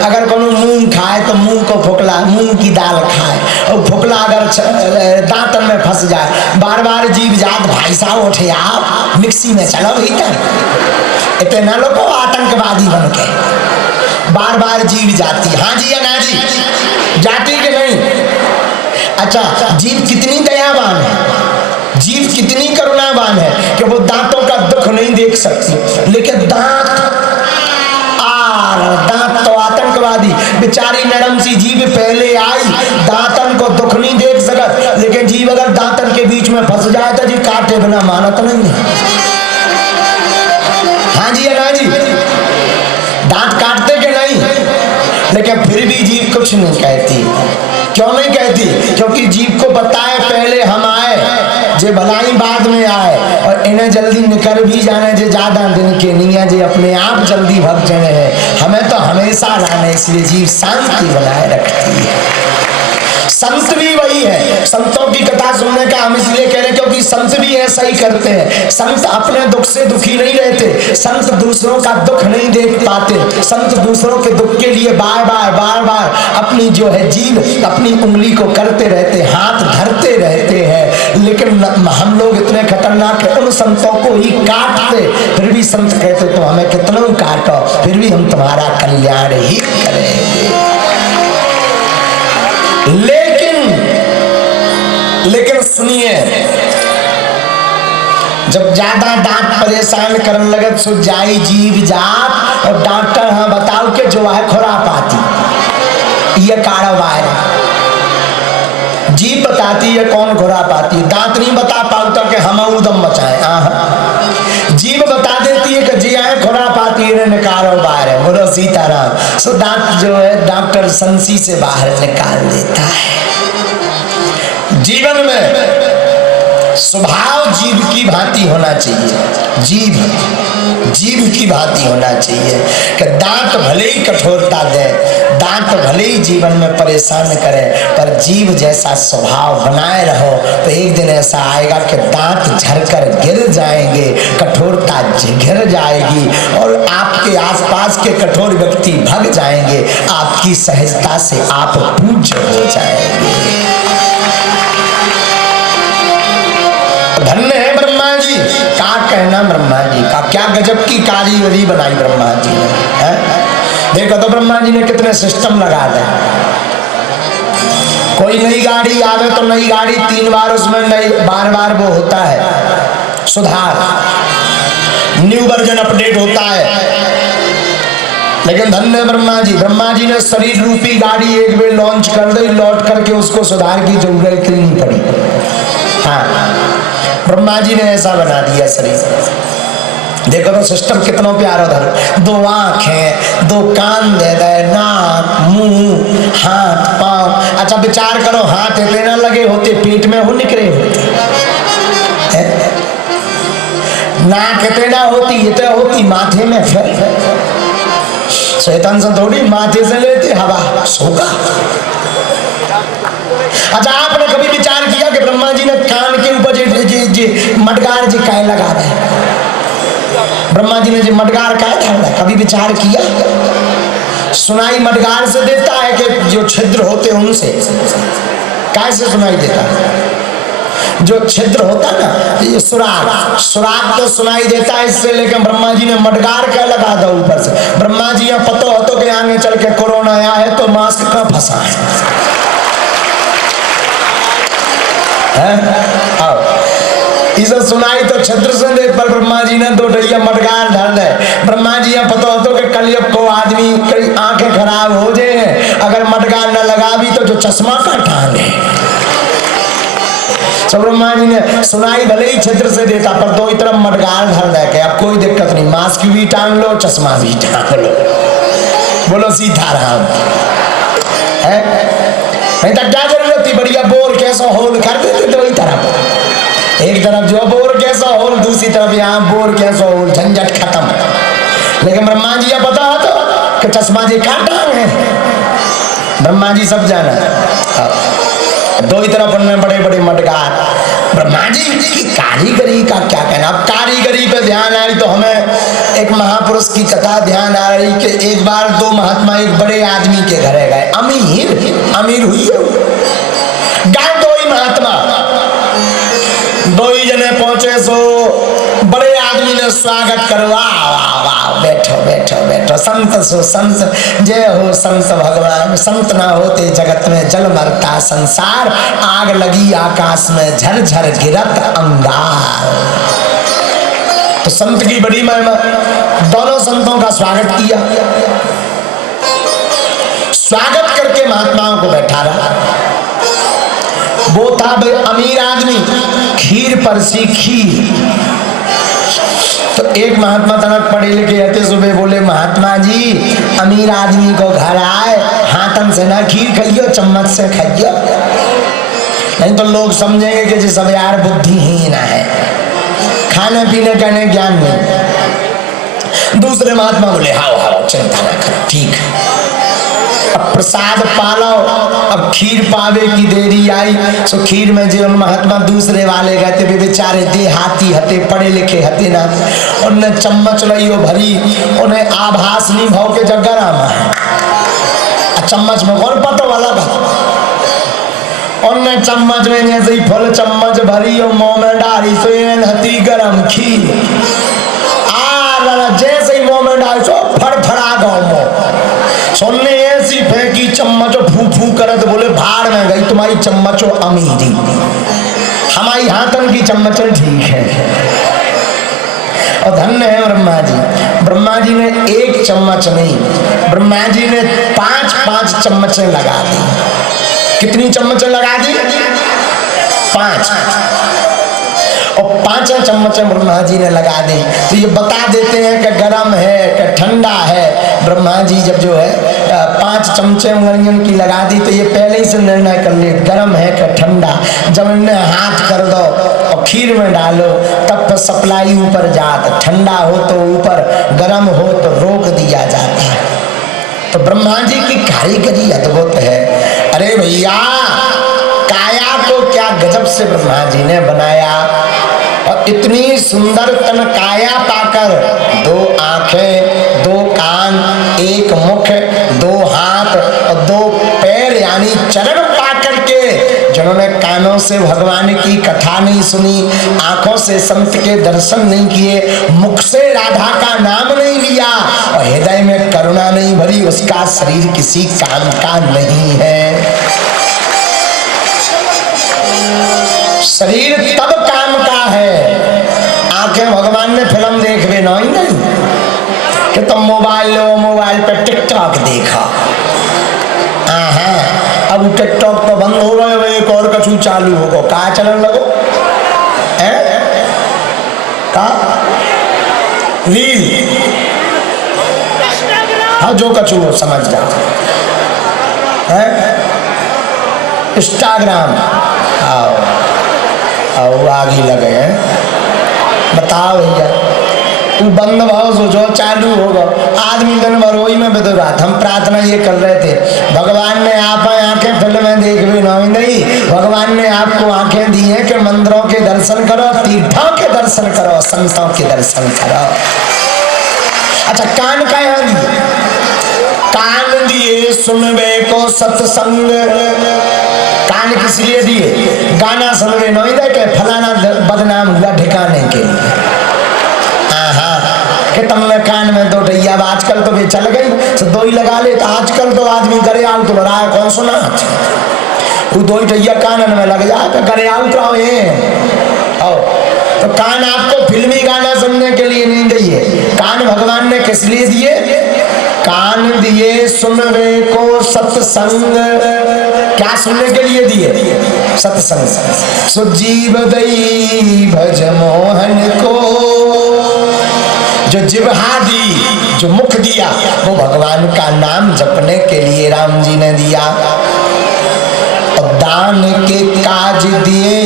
अगर कोनो मूंग खाए तो मूंग को फोकला, मूंग की दाल खाए, और फोकला अगर दांतन में फंस जाए, बार बार जीव जात भाई साहब उठे आप मिक्सी में चलो भीतर, इतना लोग आतंकवादी बन के बार बार जीव जाती। हाँ जी या ना जी, जाती कि नहीं? अच्छा, जीव कितनी दयावान है, जीव कितनी करुणावान है कि वो दांतों का दुख नहीं देख सकती, लेकिन दांत तो आतंकवादी बेचारी नरम सी जीव पहले आई, दांतन को दुख नहीं देख सकत, लेकिन जीव अगर दांतन के बीच में फंस जाए तो जी काटे बिना मानत नहीं है। हाँ जी या ना जी, दांत काटते कि नहीं? लेकिन फिर भी जीव कुछ नहीं कहती। क्यों नहीं कहती? क्योंकि जीव को बताए पहले हम आए, जे भलाई बाद में आए, और इन्हें जल्दी निकल भी जाने जे ज्यादा दिन के नहीं है, जे अपने आप जल्दी भग जाने हैं, हमें तो हमेशा रहना, इसलिए जीव शांति बनाए रखती है। संत भी वही है। संतों की कथा सुनने का हम इसलिए कह रहे क्योंकि संत भी ऐसा ही करते हैं। संत अपने दुख से दुखी नहीं रहते, संत दूसरों का दुख नहीं देख पाते, संत दूसरों के दुख के लिए बार बार अपनी जो है जीभ अपनी उंगली को करते रहते, हाथ धरते रहते हैं। लेकिन हम लोग इतने खतरनाक है, उन संतों को ही काटते, फिर भी संत कहते तो हमें कितना काटो, फिर भी हम तुम्हारा कल्याण ही करेंगे। लेकिन सुनिए, जब ज्यादा दांत परेशान करने लगे सो जाई जीव जात, और डॉक्टर हाँ बताओ कि जो है खुरापाती, ये कारोबार जीव बताती है कौन खुरापाती, दांत नहीं बता पाता कि हम उदम बचाए। जीव बता देती है कि जी आए खुरापाती है, कारोबार है। बोलो सीताराम। सो दांत जो है डॉक्टर संसी से बाहर निकाल देता है। जीवन में स्वभाव जीव की भांति होना चाहिए, जीव की भांति होना चाहिए कि दांत भले ही कठोरता दे, दांत भले ही जीवन में परेशान करे, पर जीव जैसा स्वभाव बनाए रहो तो एक दिन ऐसा आएगा कि दांत झड़कर गिर जाएंगे, कठोरता घिर जाएगी, और आपके आसपास के कठोर व्यक्ति भग जाएंगे, आपकी सहजता से आप पूज्य हो जाएंगे। धन्य है ब्रह्मा जी का कहना, ब्रह्मा जी का क्या गजब की कारीगरी बनाई ब्रह्मा जी ने, है? देखो तो ब्रह्मा जी ने कितने सिस्टम लगा दे। कोई नई गाड़ी आवे तो नई गाड़ी 3 बार उसमें नई बार वो होता है सुधार, न्यू वर्जन अपडेट होता है। लेकिन धन्य ब्रह्मा जी ने शरीर रूपी गाड़ी एक बार लॉन्च कर दी, लौट करके उसको सुधार की जरूरत नहीं पड़ी। हाँ, ब्रह्मा जी ने ऐसा बना दिया शरीर। देखो तो सिस्टम कितना प्यारा उधर, 2 आंखें, 2 कान दे दे, नाक, मुंह, हाथ, पांव। अच्छा विचार करो, हाथ इतने ना लगे होते पेट में हो निकले होते, नाक इतने ना होती, इतने होती माथे में, फिर शैतान से थोड़ी माथे से लेते हवा सोगा। अच्छा आपने कभी विचार किया कि ब्रह्मा जी ने कान के ऊपर मडगार जी काय लगा दे? ब्रह्मा जी ने जो मडगार काय था, कभी विचार किया? सुनाई मडगार से देता है कि जो छिद्र होते उनसे? काय से सुनाई देता है? जो छिद्र होता ना, ये सुराग तो सुनाई देता है इससे, लेकिन ब्रह्मा जी ने मडगार क्या लगा था ऊपर से। ब्रह्मा जी यहाँ पता हो तो कि आगे चल के कोरोना आया है तो मास्क कहाँ फंसा है? इसे सुनाई तो छिद्र से दे, पर ब्रह्मा जी ने 2 ढैया मडगार धर दे। ब्रह्मा जी यहाँ पता हो तो कि कलयुग को आदमी कई आंखें खराब हो जाए, अगर मडगार न लगा भी तो जो चश्मा का टांग है। तो ब्रह्मा जी ने सुनाई भले ही छिद्र से देता, पर 2 तरफ मडगार धर दे के अब कोई दिक्कत नहीं, मास्क भी टांग लो, चश्मा भी टांग लो। बोलो सीताराम। है नहीं तो क्या जरूरत थी, बढ़िया बोर कैसा होल कर देते तो वही तरफ, एक तरफ जो बोर कैसा होल, दूसरी तरफ यहाँ बोर कैसा होल, झंझट खत्म। लेकिन ब्रह्मा जी या पता हो तो कि चश्मा जी का टांग है, ब्रह्मा जी सब जाना। 2 ही तरफ उनमें बड़े बड़े मडगार। ब्रह्मा जी की कारीगरी का क्या कहना। अब कारीगरी पे ध्यान आई तो हमें एक महापुरुष की कथा ध्यान आ रही कि एक बार दो महात्मा एक बड़े आदमी के घरे गए। अमीर हुई है, गए दो ही महात्मा, दो ही जने पहुंचे। सो बड़े आदमी ने स्वागत करवा, बैठो बैठो बैठो, संत सो संत, जय हो संत भगवान, संत ना होते जगत में जल मरता संसार, आग लगी आकाश में झरझर गिरत अंगार। तो संत की बड़ी महिमा। दोनों संतों का स्वागत किया, स्वागत करके महात्माओं को बैठा रहा। वो था अमीर आदमी, खीर परसी खीर। तो एक महात्मा तनक पढ़े लिखे आते सुबह बोले, महात्मा जी अमीर आदमी को घर आए, हाथन से ना खीर खाइयो, चम्मच से खाइयो, नहीं तो लोग समझेंगे कि जी सब यार बुद्धिहीन है, खाने पीने का नहीं ज्ञान नहीं। दूसरे महात्मा बोले, हाओ चिंता ना करो, ठीक है। अब प्रसाद पालो, अब खीर पावे की देरी आई। सो खीर में जो महात्मा दूसरे वाले गए थे, बेचारे देहाती हते, पढ़े लिखे हते ना, उन्हें चम्मच लियो भरी, उन्हें आभास नहीं भाव के जग गरम है, चम्मच में कौन पतो वाला का, उन्हें चम्मच में जैसे ही फुल चम्मच भरी और मुंह में डाली तो हती गरम खीर, जैसे ही मुंह में डाली तो फड़फड़ा गाँव सुनने ऐसी फेंकी चम्मच फू फू करत, बोले भाड़ में गई तुम्हारी चम्मचो अमीरी, हमारी हाथन की चम्मचें ठीक है। और धन्य है ब्रह्मा जी। ब्रह्मा जी ने एक चम्मच नहीं, ब्रह्मा जी ने 5-5 चम्मचें लगा दी। कितनी चम्मचें लगा दी? 5। और 5 चम्मचें ब्रह्मा जी ने लगा दी। तो ये बता देते हैं कि गर्म है कि ठंडा है। ब्रह्मा जी जब जो है 5 चमचे उंगलियों की लगा दी तो ये पहले ही से निर्णय कर लिए गर्म है कि ठंडा। जब इन्हें हाथ कर दो और खीर में डालो तब तो सप्लाई ऊपर जात, ठंडा हो तो ऊपर, गर्म हो तो रोक दिया जाता है। तो ब्रह्मा जी की कारीगरी अद्भुत है। अरे भैया, काया को क्या गजब से ब्रह्मा जी ने बनाया, और इतनी सुंदर तन काया पाकर 2 आंखें, 2 कान, 1 मुख, 2 हाथ और 2 पैर यानी चरण पाकर के, जिन्होंने कानों से भगवान की कथा नहीं सुनी, आंखों से संत के दर्शन नहीं किए, मुख से राधा का नाम नहीं लिया और हृदय में करुणा नहीं भरी, उसका शरीर किसी काम का नहीं है। शरीर तब काम का है, आंखें भगवान ने फिल्म देखवे नहीं कि तुम मोबाइल लो, मोबाइल पे टिकटॉक देखा। अब टिकटॉक तो बंद हो रहा है, एक और कछु चालू होगा, कहाँ चलन लगो है का रील, हाँ जो कछु हो समझ जाओ है, इंस्टाग्राम आओ आगे लगे हैं। बताओ भैया, वो बंद भाव सो जो चालू होगा, आदमी दिन भर वही में बिता रहा। हम प्रार्थना ये कर रहे थे, भगवान ने आप आंखें फिल्में देख भी नहीं, भगवान ने आपको आंखें दी हैं कि मंदिरों के दर्शन करो, तीर्थों के दर्शन करो, संतों के दर्शन करो। अच्छा, कान का यहाँ दिए, कान दिए सुनबे को सत्संग। कान किस लिए दिए? गाना सुनवे नहीं दे के फलाना बदनाम हुआ ठिकाने के लिए। कि तुमने कान में 2 ढैया, आजकल तो वे चल गई तो 2 ही लगा ले। तो आजकल तो आदमी करे आउ तो लड़ा है, कौन सुना वो 2 ही ढैया कान में लग जाए तो करे आउ तो तो कान आपको फिल्मी गाना सुनने के लिए नहीं दिए, कान भगवान ने किस लिए दिए? कान दिए सुनवे को सत्संग। क्या सुनने के लिए दिए? सत्संग। सो जीव दई भज मोहन को, जो जिह्वा दी, जो मुख दिया, वो भगवान का नाम जपने के लिए राम जी ने दिया। और दान के काज दिए